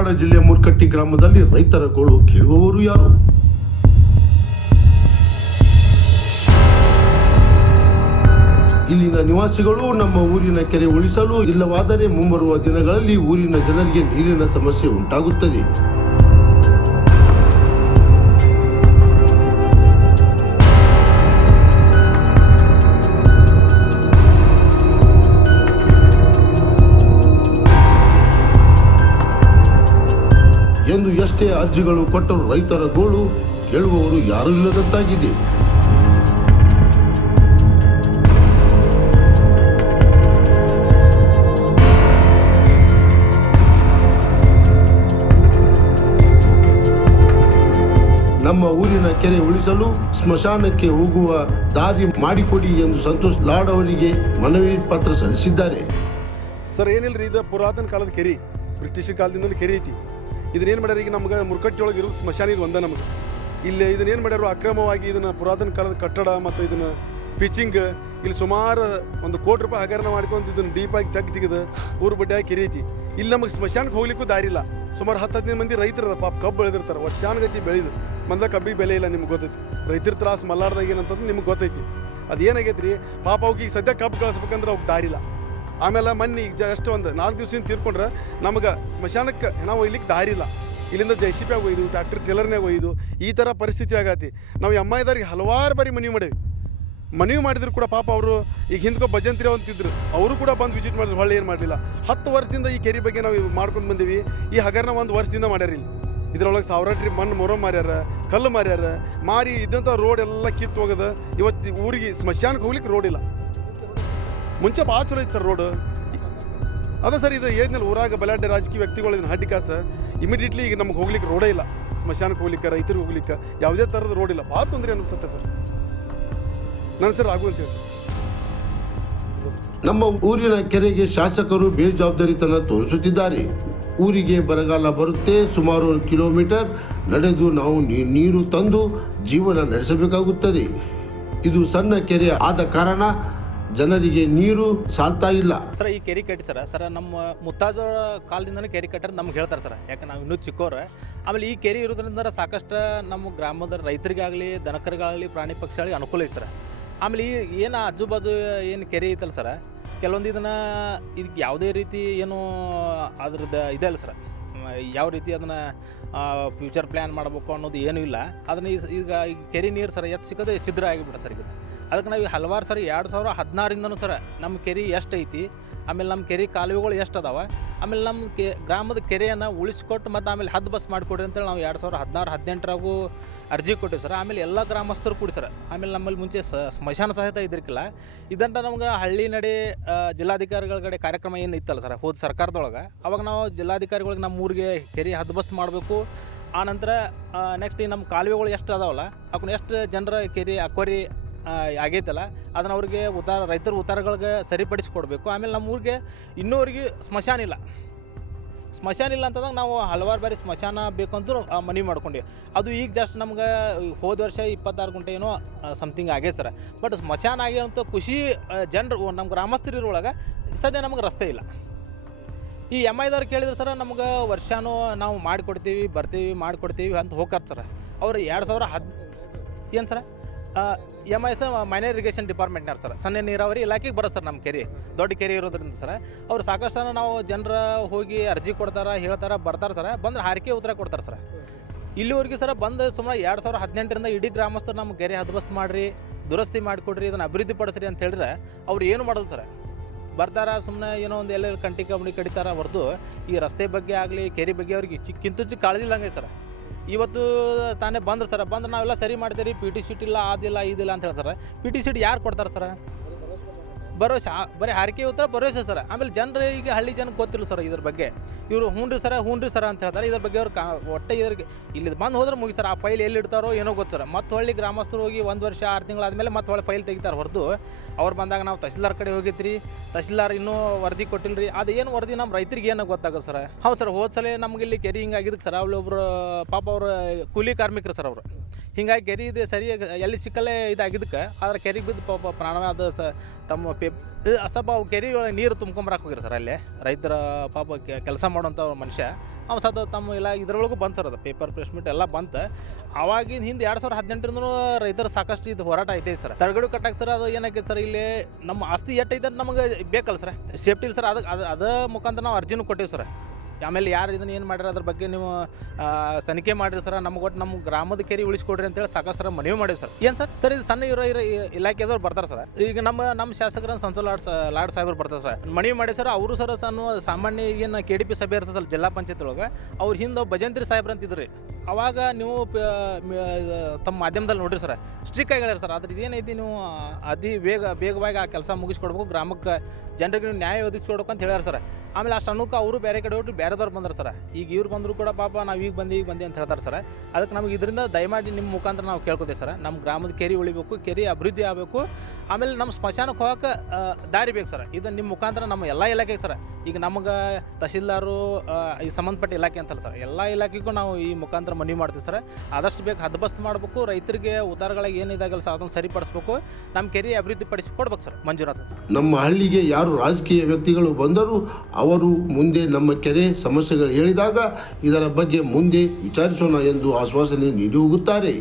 ಧಾರವಾಡ ಜಿಲ್ಲೆಯ ಮುರ್ಕಟ್ಟಿ ಗ್ರಾಮದಲ್ಲಿ ರೈತರ ಗೋಳು ಕೇಳುವವರು ಯಾರು? ಇಲ್ಲಿನ ನಿವಾಸಿಗಳು ನಮ್ಮ ಊರಿನ ಕೆರೆ ಉಳಿಸಲು, ಇಲ್ಲವಾದರೆ ಮುಂಬರುವ ದಿನಗಳಲ್ಲಿ ಊರಿನ ಜನರಿಗೆ ನೀರಿನ ಸಮಸ್ಯೆ ಉಂಟಾಗುತ್ತದೆ. ಎಂದು ಎಷ್ಟೇ ಅರ್ಜಿಗಳು ಕೊಟ್ಟರೂ ರೈತರ ಗೋಳು ಕೇಳುವವರು ಯಾರೂ ಇಲ್ಲದಂತಾಗಿದೆ. ನಮ್ಮ ಊರಿನ ಕೆರೆ ಉಳಿಸಲು ಸ್ಮಶಾನಕ್ಕೆ ಹೋಗುವ ದಾರಿ ಮಾಡಿಕೊಡಿ ಎಂದು ಸಂತೋಷ್ ಲಾಡ್ ಅವರಿಗೆ ಮನವಿ ಪತ್ರ ಸಲ್ಲಿಸಿದ್ದಾರೆ. ಸರ್, ಏನಿಲ್ಲರಿ, ಇದು ಪುರಾತನ ಕಾಲದ ಕೆರೆ, ಬ್ರಿಟಿಷ್ ಕಾಲದಿಂದ ಕೆರೆ ಐತಿ. ಇದನ್ನೇನು ಮಾಡ್ಯಾರ, ಈಗ ನಮ್ಗೆ ಮುರ್ಕಟ್ಟಿ ಒಳಗೆ ಇರೋ ಸ್ಮಶಾನ ಇದು ಒಂದ ನಮಗೆ. ಇಲ್ಲಿ ಇದನ್ನೇನು ಮಾಡ್ಯಾರು, ಅಕ್ರಮವಾಗಿ ಇದನ್ನು ಪುರಾತನ ಕಾಲದ ಕಟ್ಟಡ ಮತ್ತು ಇದನ್ನು ಪಿಚಿಂಗ್ ಇಲ್ಲಿ ಸುಮಾರು ₹1 ಕೋಟಿ ಹಗರಣ ಮಾಡ್ಕೊಂಡು ಇದನ್ನು ಡೀಪಾಗಿ ತೆಗೆದು ಊರು ಬಡ್ಡಿಯಾಗಿ ಕೆರೆ ಐತಿ. ಇಲ್ಲಿ ನಮಗೆ ಸ್ಮಶಾನಕ್ಕೆ ಹೋಗ್ಲಿಕ್ಕೂ ದಾರಿ ಇಲ್ಲ. ಸುಮಾರು 10-15 ಮಂದಿ ರೈತರದ ಪಾಪ ಕಬ್ಬು ಬೆಳೆದಿರ್ತಾರೆ, ವರ್ಷಾನುಗತಿ ಬೆಳೆದು ಮೊದಲ ಕಬ್ಬಿಗೆ ಬೆಲೆ ಇಲ್ಲ. ನಿಮ್ಗೆ ಗೊತ್ತೈತಿ ರೈತರ ತ್ರಾಸು ಮಲ್ಲಾರ್ದಾಗ ಏನಂತಂದು ನಿಮ್ಗೆ ಗೊತ್ತೈತಿ. ಅದೇನಾಗೈತೆ ರೀ ಪಾಪ ಅವ್ರಿಗೆ ಈಗ ಸದ್ಯ ಕಬ್ಬು ಕಳಿಸ್ಬೇಕಂದ್ರೆ ಅವ್ರಿಗೆ ದಾರಿ ಇಲ್ಲ. ಆಮೇಲೆ ಮೊನ್ನೆ ಈಗ ಜಸ್ಟ್ ಒಂದು 4 ದಿವಸದಿಂದ ತೀರ್ಕೊಂಡ್ರೆ ನಮಗೆ ಸ್ಮಶಾನಕ್ಕೆ ನಾವು ಒಯ್ಲಿಕ್ಕೆ ದಾರಿ ಇಲ್ಲ. ಇಲ್ಲಿಂದ JCB ಒಯ್ದು, ಟ್ರ್ಯಾಕ್ಟರ್ ಟೇಲರ್ನಾಗ ಒಯ್ದು ಈ ಥರ ಪರಿಸ್ಥಿತಿ ಆಗತಿ. ನಾವು ಈ ಅಮ್ಮಾಯಿದವ್ರಿಗೆ ಹಲವಾರು ಬಾರಿ ಮನವಿ ಮಾಡಿದ್ರು ಕೂಡ ಪಾಪ ಅವರು ಈಗ ಹಿಂದ್ಕೊ ಭಜಂತ್ರಿ ಅಂತಿದ್ರು, ಅವರು ಕೂಡ ಬಂದು ವಿಸಿಟ್ ಮಾಡಿದ್ರು, ಹೊಳ್ಳಿ ಏನು ಮಾಡಲಿಲ್ಲ. 10 ವರ್ಷದಿಂದ ಈ ಕೆರೆ ಬಗ್ಗೆ ನಾವು ಮಾಡ್ಕೊಂಡು ಬಂದೀವಿ. ಈ ಹಗರಣ 1 ವರ್ಷದಿಂದ ಮಾಡ್ಯಾರ. ಇಲ್ಲಿ ಇದರೊಳಗೆ 1000 ಟ್ರಿಪ್ ಮಣ್ಣು ಮೊರ ಮಾರ್ಯಾರ, ಕಲ್ಲು ಮಾರ್ಯಾರ, ಮಾರಿ ಇದ್ದಂಥ ರೋಡ್ ಎಲ್ಲ ಕಿತ್ತು ಹೋಗೋದು. ಇವತ್ತು ಊರಿಗೆ ಸ್ಮಶಾನಕ್ಕೆ ಹೋಗ್ಲಿಕ್ಕೆ ರೋಡ್ ಇಲ್ಲ. ಮುಂಚೆ ಭಾಳ ಚಲೋ ಐತೆ ಸರ್ ರೋಡ್. ಅದೇ ಸರ್, ಇದು ಏನಿಲ್ಲ, ಊರಾಗ ಬಲಾಢ್ಯ ರಾಜಕೀಯ ವ್ಯಕ್ತಿಗಳು ಇದನ್ನು ಹಡ್ಡಿ ಕಾಸ ಇಮಿಡಿಯೇಟ್ಲಿ ಈಗ ನಮ್ಗೆ ಹೋಗ್ಲಿಕ್ಕೆ ರೋಡೇ ಇಲ್ಲ. ಸ್ಮಶಾನಕ್ಕೆ ಹೋಗ್ಲಿಕ್ಕೆ, ರೈತರಿಗೆ ಹೋಗ್ಲಿಕ್ಕೆ ಯಾವುದೇ ಥರದ ರೋಡ್ ಇಲ್ಲ. ಭಾಳ ತೊಂದರೆ ಅನಿಸುತ್ತೆ ಸರ್. ನನ್ನ ಸರ್ ಆಗುವಂತೆ ಸರ್. ನಮ್ಮ ಊರಿನ ಕೆರೆಗೆ ಶಾಸಕರು ಬೇಜವಾಬ್ದಾರಿತನ ತೋರಿಸುತ್ತಿದ್ದಾರೆ. ಊರಿಗೆ ಬರಗಾಲ ಬರುತ್ತೆ, ಸುಮಾರು 1 ಕಿಲೋಮೀಟರ್ ನಡೆದು ನಾವು ನೀರು ತಂದು ಜೀವನ ನಡೆಸಬೇಕಾಗುತ್ತದೆ. ಇದು ಸಣ್ಣ ಕೆರೆ ಆದ ಕಾರಣ ಜನರಿಗೆ ನೀರು ಸಾಲ್ತಾ ಇಲ್ಲ. ಸರ್, ಈ ಕೆರೆ ಕಟ್ಟಿ ಸರ್ ನಮ್ಮ ಮುತ್ತಾಜರ ಕಾಲದಿಂದನೇ ಕೆರೆ ಕಟ್ಟಾರ ನಮ್ಗೆ ಹೇಳ್ತಾರೆ ಸರ್. ಯಾಕೆ ನಾವು ಇನ್ನೂ ಚಿಕ್ಕವ್ರೆ. ಆಮೇಲೆ ಈ ಕೆರೆ ಇರೋದ್ರಿಂದ ಸಾಕಷ್ಟು ನಮ್ಮ ಗ್ರಾಮದ ರೈತರಿಗಾಗಲಿ, ದನಕರಿಗಾಗಲಿ, ಪ್ರಾಣಿ ಪಕ್ಷಿಗಳಿಗೆ ಅನುಕೂಲ ಐತೆ ಸರ್. ಆಮೇಲೆ ಈ ಏನು ಆಜು ಬಾಜು ಏನು ಕೆರೆ ಐತಲ್ಲ ಸರ್, ಕೆಲವೊಂದು ಇದಕ್ಕೆ ಯಾವುದೇ ರೀತಿ ಏನು ಅದ್ರದ್ದು ಇದೆ ಅಲ್ಲ ಸರ್, ಯಾವ ರೀತಿ ಅದನ್ನು ಫ್ಯೂಚರ್ ಪ್ಲ್ಯಾನ್ ಮಾಡಬೇಕು ಅನ್ನೋದು ಏನೂ ಇಲ್ಲ. ಅದನ್ನು ಈಗ ಕೆರೆ ನೀರು ಸರ್ ಎತ್ತು ಸಿಗೋದು ಛಿದ್ರ ಆಗಿಬಿಟ್ಟ ಸರ್. ಇದು ಅದಕ್ಕೆ ನಾವು ಹಲವಾರು ಸರಿ 2016ರಿಂದನೂ ಸರ್ ನಮ್ಮ ಕೆರೆ ಎಷ್ಟು ಐತಿ, ಆಮೇಲೆ ನಮ್ಮ ಕೆರೆ ಕಾಲುವೆಗಳು ಎಷ್ಟು ಅದಾವೆ, ಆಮೇಲೆ ನಮ್ಮ ಗ್ರಾಮದ ಕೆರೆಯನ್ನು ಉಳಿಸ್ಕೊಟ್ಟು ಮತ್ತು ಆಮೇಲೆ ಹದ್ದು ಬಸ್ ಮಾಡಿಕೊಡ್ರಿ ಅಂತೇಳಿ ನಾವು 2016-18ರಾಗೂ ಅರ್ಜಿ ಕೊಟ್ಟಿವಿ ಸರ್. ಆಮೇಲೆ ಎಲ್ಲ ಗ್ರಾಮಸ್ಥರು ಕೂಡಿ ಸರ್. ಆಮೇಲೆ ನಮ್ಮಲ್ಲಿ ಮುಂಚೆ ಸ್ಮಶಾನ ಸಹಿತ ಇದ್ರಿಕಿಲ್ಲ. ಇದನ್ನು ನಮ್ಗೆ ಹಳ್ಳಿ ನಡೆ ಜಿಲ್ಲಾಧಿಕಾರಿಗಳ ಕಡೆ ಕಾರ್ಯಕ್ರಮ ಏನು ಇತ್ತಲ್ಲ ಸರ್ ಹೋದ ಸರ್ಕಾರದೊಳಗೆ, ಅವಾಗ ನಾವು ಜಿಲ್ಲಾಧಿಕಾರಿಗಳಿಗೆ ನಮ್ಮ ಊರಿಗೆ ಕೆರೆ ಹದ್ದು ಬಸ್ ಮಾಡಬೇಕು. ಆನಂತರ ನೆಕ್ಸ್ಟ್ ನಮ್ಮ ಕಾಲುವೆಗಳು ಎಷ್ಟು ಅದಾವಲ್ಲ ಅವನ್ನ ಎಷ್ಟು ಜನರ ಕೆರೆ ಅಕ್ವರಿ ಆಗೈತಲ್ಲ ಅದನ್ನು ಅವ್ರಿಗೆ ರೈತರ ಉತ್ತಾರಗಳಿಗೆ ಸರಿಪಡಿಸ್ಕೊಡ್ಬೇಕು. ಆಮೇಲೆ ನಮ್ಮ ಊರಿಗೆ ಇನ್ನೂವರೆಗೆ ಸ್ಮಶಾನ ಇಲ್ಲ ಅಂತಂದಾಗ ನಾವು ಹಲವಾರು ಬಾರಿ ಸ್ಮಶಾನ ಬೇಕಂತೂ ಮನವಿ ಮಾಡ್ಕೊಂಡ್ವಿ. ಅದು ಈಗ ಜಸ್ಟ್ ನಮ್ಗೆ ಹೋದ ವರ್ಷ 26 ಗುಂಟೆ ಏನೋ ಸಮಥಿಂಗ್ ಆಗೈತೆ ಸರ್. ಬಟ್ ಸ್ಮಶಾನ ಆಗ್ಯಾವಂಥ ಖುಷಿ ಜನರು ನಮ್ಮ ಗ್ರಾಮಸ್ಥರಿರೊಳಗೆ ಸದ್ಯ ನಮಗೆ ರಸ್ತೆ ಇಲ್ಲ. ಈ MIದವ್ರು ಕೇಳಿದ್ರೆ ಸರ್ ನಮ್ಗೆ ವರ್ಷನೂ ನಾವು ಮಾಡಿಕೊಡ್ತೀವಿ ಅಂತ ಹೋಗ್ತಾರೆ ಸರ್. ಅವ್ರು 2010 ಏನು sir MI sir minor irrigation ಡಿಪಾರ್ಟ್ಮೆಂಟ್ನಾರು ಸರ್, ಸಣ್ಣ ನೀರಾವರಿ ಇಲಾಖೆಗೆ ಬರೋದು ಸರ್. ನಮ್ಮ ಕೆರೆ ದೊಡ್ಡ ಕೆರೆ ಇರೋದ್ರಿಂದ ಸರ್ ಅವ್ರು ಸಾಕಷ್ಟು ನಾವು ಜನರ ಹೋಗಿ ಅರ್ಜಿ ಕೊಡ್ತಾರೆ, ಹೇಳ್ತಾರೆ, ಬರ್ತಾರೆ ಸರ್. ಬಂದ್ರೆ ಹಾರಿಕೆ ಉತ್ತರ ಕೊಡ್ತಾರೆ ಸರ್. ಇಲ್ಲಿವರೆಗೆ ಸರ್ ಬಂದು ಸುಮಾರು 2018ರಿಂದ ಇಡೀ ಗ್ರಾಮಸ್ಥರು ನಮ್ಮ ಕೆರೆ ಹದ್ಬಸ್ತ್ ಮಾಡಿರಿ, ದುರಸ್ತಿ ಮಾಡಿಕೊಡ್ರಿ, ಇದನ್ನು ಅಭಿವೃದ್ಧಿ ಪಡಿಸ್ರಿ ಅಂತ ಹೇಳಿದ್ರೆ ಅವ್ರು ಏನು ಮಾಡೋದು ಸರ್. ಬರ್ತಾರ ಸುಮ್ಮನೆ ಏನೋ ಒಂದು ಎಲ್ಲೆಲ್ಲಿ ಕಂಟಿ ಕಬಣಿ ಕಡಿತಾರ ಹೊರತು ಈ ರಸ್ತೆ ಬಗ್ಗೆ ಆಗಲಿ ಕೆರೆ ಬಗ್ಗೆ ಅವ್ರಿಗೆ ಕಿಂತು ಕಾಳಜಿಲ್ಲಂಗೆ ಸರ್. ಇವತ್ತು ತಾನೇ ಬಂದ್ರೆ ಸರ್, ಬಂದ್ರೆ ನಾವೆಲ್ಲ ಸರಿ ಮಾಡ್ತೀರಿ, PT ಶೀಟ್ ಇಲ್ಲ, ಇದಿಲ್ಲ ಅಂತ ಹೇಳ್ತಾರೆ. PT ಶೀಟ್ ಯಾರು ಕೊಡ್ತಾರೆ ಸರ್? ಭರವಸೆ, ಬರೀ ಹಾರಿಕೆ ಉತ್ತರ ಭರವಸೆ ಸರ್. ಆಮೇಲೆ ಜನರು ಈಗ ಹಳ್ಳಿ ಜನಕ್ಕೆ ಗೊತ್ತಿಲ್ಲ ಸರ್ ಇದ್ರ ಬಗ್ಗೆ. ಇವರು ಹ್ಞೂ ರೀ ಸರ ಅಂತ ಹೇಳ್ತಾರೆ. ಇದ್ರ ಬಗ್ಗೆ ಅವ್ರು ಒಟ್ಟೆ ಇದ್ರಿಗೆ ಇಲ್ಲಿ ಬಂದು ಹೋದ್ರೆ ಮುಗಿ ಸರ್. ಆ ಫೈಲ್ ಎಲ್ಲಿ ಇಡ್ತಾರೋ ಏನೋ ಗೊತ್ತಾರೆ. ಮತ್ತು ಹೊಳ್ಳಿ ಗ್ರಾಮಸ್ಥರು ಹೋಗಿ 1 ವರ್ಷ 6 ತಿಂಗಳಾದಮೇಲೆ ಮತ್ತೆ ಹೊಳ್ಳಿ ಫೈಲ್ ತೆಗಿತಾರೆ ಹೊರತು ಅವ್ರು ಬಂದಾಗ ನಾವು ತಹಸೀಲ್ದಾರ್ ಕಡೆ ಹೋಗಿದ್ರಿ, ತಹಸೀಲ್ದಾರ್ ಇನ್ನೂ ವರದಿ ಕೊಟ್ಟಿಲ್ಲ ರೀ. ಅದು ಏನು ವರದಿ ನಮ್ಮ ರೈತರಿಗೆ ಏನೋ ಗೊತ್ತಾಗೋದು ಸರ್. ಹೌದು ಸರ್, ಹೋದ ಸಲ ನಮ್ಗೆ ಇಲ್ಲಿ ಕೆರೆ ಹಿಂಗಾಗಿದ್ದಕ್ಕೆ ಸರ್, ಅಲ್ಲೊಬ್ರು ಪಾಪ ಅವರು ಕೂಲಿ ಕಾರ್ಮಿಕರು ಸರ್. ಅವರು ಹಿಂಗಾಗಿ ಕೆರೆ ಇದು ಸರಿಯಾಗಿ ಎಲ್ಲಿ ಸಿಕ್ಕಲ್ಲೇ ಇದಾಗಿದ್ದಕ್ಕೆ ಆದ್ರೆ ಕೆರೆಗೆ ಬಿದ್ದು ಪಾಪ ಪ್ರಾಣವಾದ ತಮ್ಮ ಸ್ವಲ್ಪ ಅವು ಕೆರೆ ಒಳಗೆ ನೀರು ತುಂಬ್ಕೊಂಬರಕ್ಕೆ ಹೋಗಿರಿ ಸರ್ ಅಲ್ಲೇ ರೈತರ ಪಾಪ ಕೆಲಸ ಮಾಡೋಂಥ ಮನುಷ್ಯ ಅವ್ನು ಸದ ತಮ್ಮ ಇಲ್ಲ ಇದ್ರೊಳಗೂ ಬಂತು ಸರ್ ಅದು ಪೇಪರ್ ಪ್ಲೇಸ್ಮೆಂಟ್ ಎಲ್ಲ ಬಂತು. ಅವಾಗಿನ ಹಿಂದೆ 2018ರಿಂದನೂ ರೈತರ ಸಾಕಷ್ಟು ಇದು ಹೋರಾಟ ಐತೆ ಸರ್. ತರಗಡು ಕಟ್ಟಕ್ಕೆ ಸರ್ ಅದು ಏನಾಗೈತೆ ಸರ್, ಇಲ್ಲಿ ನಮ್ಮ ಆಸ್ತಿ ಎಟ್ಟೈತೆ ನಮಗೆ ಬೇಕಲ್ಲ ಸರ್, ಸೇಫ್ಟಿ ಇಲ್ಲ ಸರ್. ಅದ ಮುಖಾಂತರ ನಾವು ಅರ್ಜಿನೂ ಕೊಟ್ಟೇವಿ ಸರ್. ಆಮೇಲೆ ಯಾರು ಇದನ್ನು ಏನು ಮಾಡ್ಯಾರ ಅದ್ರ ಬಗ್ಗೆ ನೀವು ತನಿಖೆ ಮಾಡಿರಿ ಸರ್, ನಮ್ಗೆ ಒಟ್ಟು ನಮ್ಮ ಗ್ರಾಮದ ಕೆರೆ ಉಳಿಸ್ಕೊಡ್ರಿ ಅಂತೇಳಿ ಸಾಕಷ್ಟು ಸರ್ ಮನವಿ ಮಾಡೀವಿ ಸರ್. ಏನು ಸರ್ ಇದು ಸಣ್ಣ ಇರೋ ಇಲಾಖೆದವ್ರು ಬರ್ತಾರೆ ಸರ್. ಈಗ ನಮ್ಮ ಶಾಸಕರ ಸಂಸದ ಲಾಡ್ ಸಾಹೇಬರು ಬರ್ತಾರೆ ಸರ್, ಮನವಿ ಮಾಡಿ ಸರ್. ಅವರು ಸರ್ ಸಾಮಾನ್ಯ ಏನು KDP ಸಭೆ ಇರ್ತದಲ್ಲ ಜಿಲ್ಲಾ ಪಂಚಾಯತ್ ಒಳಗೆ, ಅವ್ರ ಹಿಂದೆ ಭಜಂತ್ರಿ ಸಾಹೇಬ್ರು ಅಂತಿದ್ರಿ. ಅವಾಗ ನೀವು ತಮ್ಮ ಮಾಧ್ಯಮದಲ್ಲಿ ನೋಡ್ರಿ ಸರ್, ಸ್ಟ್ರಿಕ್ ಆಗಿ ಹೇಳ್ಯಾರ ಸರ್. ಅದ್ರ ಇದೇನೈತಿ ನೀವು ಅತಿ ಬೇಗವಾಗಿ ಆ ಕೆಲಸ ಮುಗಿಸ್ಕೊಡ್ಬೇಕು, ಗ್ರಾಮಕ್ಕೆ ಜನರಿಗೆ ನೀವು ನ್ಯಾಯ ಒದಗಿಸ್ಕೊಡ್ಬೇಕು ಅಂತ ಹೇಳ್ಯಾರ ಸರ್. ಆಮೇಲೆ ಅಷ್ಟು ಅನ್ನೋಕೆ ಅವರು ಬೇರೆ ಕಡೆ ಹೋಗಿ ಬೇರೆದವ್ರು ಬಂದ್ರೆ ಸರ್. ಈಗ ಇವ್ರು ಬಂದರೂ ಕೂಡ ಪಾಪ ನಾವು ಈಗ ಬಂದು ಅಂತ ಹೇಳ್ತಾರೆ ಸರ್. ಅದಕ್ಕೆ ನಮಗೆ ಇದರಿಂದ ದಯಮಾಡಿ ನಿಮ್ಮ ಮುಖಾಂತರ ನಾವು ಕೇಳ್ಕೊತೀವಿ ಸರ್, ನಮ್ಮ ಗ್ರಾಮದ ಕೆರೆ ಉಳಿಬೇಕು, ಕೆರೆ ಅಭಿವೃದ್ಧಿ ಆಗಬೇಕು. ಆಮೇಲೆ ನಮ್ಮ ಸ್ಮಶಾನಕ್ಕೆ ಹೋಗೋಕೆ ದಾರಿ ಬೇಕು ಸರ್. ಇದು ನಿಮ್ಮ ಮುಖಾಂತರ ನಮ್ಮ ಎಲ್ಲ ಇಲಾಖೆಗೆ ಸರ್. ಈಗ ನಮಗೆ ತಹಸೀಲ್ದಾರು ಈ ಸಂಬಂಧಪಟ್ಟ ಇಲಾಖೆ ಅಂತಲ್ಲ ಸರ್, ಎಲ್ಲ ಇಲಾಖೆಗೂ ನಾವು ಈ ಮುಖಾಂತರ ಮನವಿ ಮಾಡ್ತೀವಿ ಸರ್. ಆದಷ್ಟು ಬೇಕು ಹದ್ಬಸ್ತ್ ಮಾಡಬೇಕು, ರೈತರಿಗೆ ಉದ್ದಾರಗಳಿಗೆ ಏನಿದಾಗಲ್ಲ ಸರ್ ಅದನ್ನು ಸರಿಪಡಿಸ್ಬೇಕು, ನಮ್ಮ ಕೆರೆ ಅಭಿವೃದ್ಧಿ ಪಡಿಸಿ ಕೊಡ್ಬೇಕು ಸರ್. ಮಂಜುನಾಥ್ ಸರ್, ನಮ್ಮ ಹಳ್ಳಿಗೆ ಯಾರು ರಾಜಕೀಯ ವ್ಯಕ್ತಿಗಳು ಬಂದರೂ ಅವರು ಮುಂದೆ ನಮ್ಮ ಕೆರೆ ಸಮಸ್ಯೆಗಳು ಹೇಳಿದಾಗ ಇದರ ಬಗ್ಗೆ ಮುಂದೆ ವಿಚಾರಿಸೋಣ ಎಂದು ಆಶ್ವಾಸನೆ ನೀಡಿ ಹೋಗುತ್ತಾರೆ.